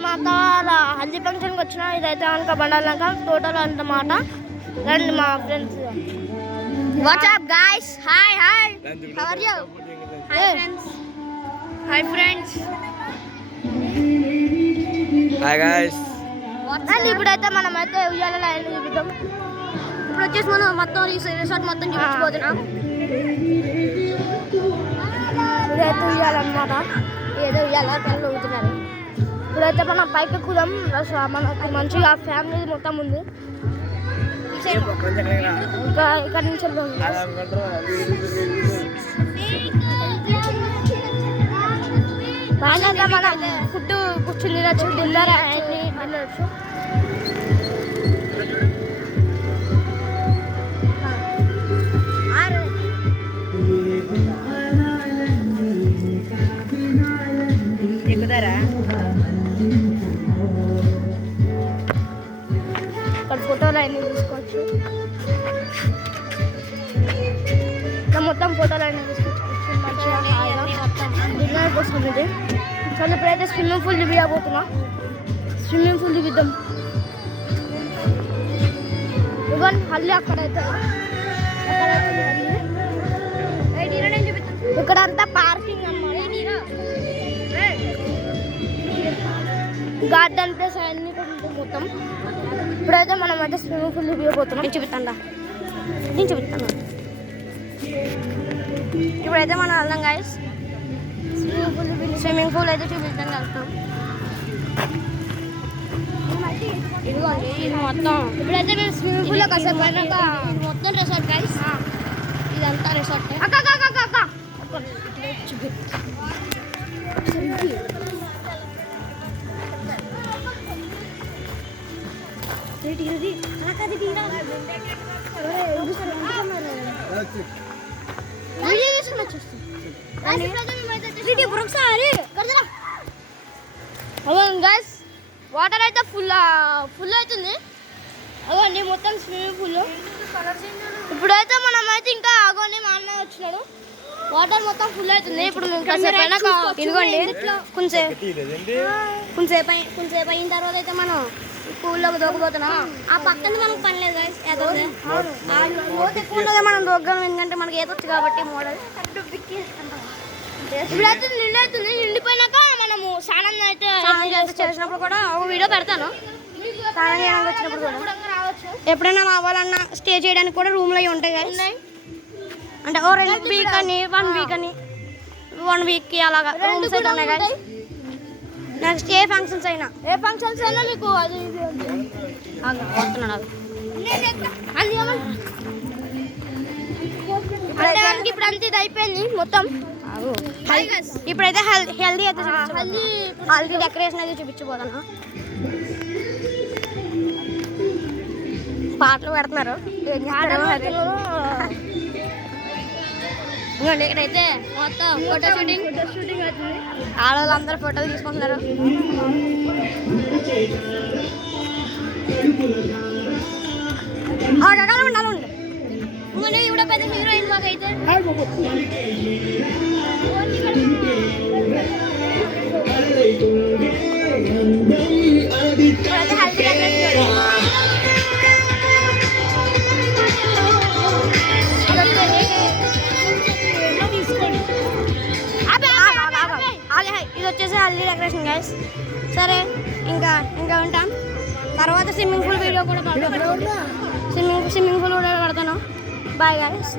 తర్వాత హల్దీ ఫంక్షన్కి వచ్చిన ఇదైతే కనుక బండాలంక టోటల్ అన్నమాట. రండి మా friends. What's up guys, hi hi, how are you? Hi friends, hi friends, hi guys. And ఇప్పుడైతే మనం అయితే ఉయ్యాలలో అయింది చూపిద్దాం. ఇప్పుడు వచ్చేసి మనం మొత్తం రిసార్ట్ మొత్తం చూపించిపోతున్నాం. ఇదైతే ఉయ్యాలన్నమాట. ఏదో ఉయ్యాల పిల్లలు ఊగుతున్నారు. ఇప్పుడైతే మనం పైకి ఎక్కుదాం. మనకి మంచిగా ఫ్యామిలీ మొత్తం ఉంది. ఇంకా ఇక్కడ నుంచి బాగా మనం ఫుడ్ కూర్చుని తినచ్చు. డిన్నర్ అన్ని తినచ్చు. ఎక్కుతారా? ఇక్కడ ఫోటోలు అన్నీ తీసుకోవచ్చు. ఇక్కడ మొత్తం ఫోటోలు అన్నీ తీసుకోవచ్చు. మంచిగా డిన్నర్ కోసం ఇది. కానీ ఇప్పుడైతే స్విమ్మింగ్ పూల్ చూపించబోతున్నా. స్విమ్మింగ్ పూల్ చూపిద్దాం. ఇవన్నీ మళ్ళీ అక్కడైతే ఇక్కడ అంతా పార్కింగ్ అన్నమాట. గార్డెన్ ప్లేస్ అన్నీ మొత్తం. ఇప్పుడైతే మనం అయితే స్విమ్మింగ్ పూల్ చూపించబోతున్నాం. నేను చూపిస్తాను. ఇప్పుడైతే మనం వెళ్దాం గైస్. స్విమ్మింగ్ పూల్ అయితే చూపిస్తాను వెళ్తాం. ఇదిగోండి ఇది మొత్తం. ఇప్పుడైతే మేము స్విమ్మింగ్ పూల్లో కాసేపు అయినాక మొత్తం రిసార్ట్ గైస్. ఇదంతా రిసార్ట్. అక్క గైస్ వాటర్ అయితే ఫుల్ అవుతుంది. అగోండి మొత్తం స్విమ్మింగ్ పూల్. ఇప్పుడైతే మనం అయితే ఇంకా అగోండి మా అన్న వచ్చినాడు. వాటర్ మొత్తం ఫుల్ అవుతుంది. ఇప్పుడు మేము కాసేపు అయినాక ఇదిగోండి కొంచెంసేపు అయిన తర్వాత అయితే మనం పూల్లోకి దూకపోతున్నాం. ఆ పక్కన మనకు పని లేదు గైస్. ఎక్కువ ఉంటుంది మనం దూకగలం. ఎందుకంటే మనకి ఏదొచ్చు కాబట్టి మోడల్. ఇప్పుడైతే నిండుతుంది. నిండిపోయినాక మనము స్నానం చేసినప్పుడు కూడా ఒక వీడియో పెడతాను. స్నానం చేయడానికి వచ్చినప్పుడు కూడా ఎప్పుడైనా రావాలన్నా స్టే చేయడానికి కూడా రూమ్లు అవి ఉంటాయి గైస్. అంటే ఓ 2 వీక్ అని 1 వీక్ అని 1 వీక్కి అలాగా రూమ్స్ అయితే ఉన్నాయి గైస్. నెక్స్ట్ ఏ ఫంక్షన్స్ అయినా మీకు అది వస్తున్నాడు. ఇప్పుడు అంతా ఇది అయిపోయింది మొత్తం. ఇప్పుడైతే హెల్దీ అయితే హల్దీ డెకరేషన్ అయితే చూపించబోతాను. పాటలు పెడుతున్నారు. ఇక్కడైతే మొత్తం ఫోటో షూటింగ్ ఆడవాళ్ళందరూ ఫోటోలు తీసుకుంటున్నారు. ఉండాలి ఇవిడ పెద్ద హీరోయిన్ మాకైతే. ఇది వచ్చేసి హల్దీ డెకరేషన్ గైస్. సరే ఇంకా ఉంటాం. తర్వాత స్విమ్మింగ్ పూల్ వీడియో కూడా పెడతాను. స్విమ్మింగ్ పూల్ కూడా పెడతాను. Bye guys.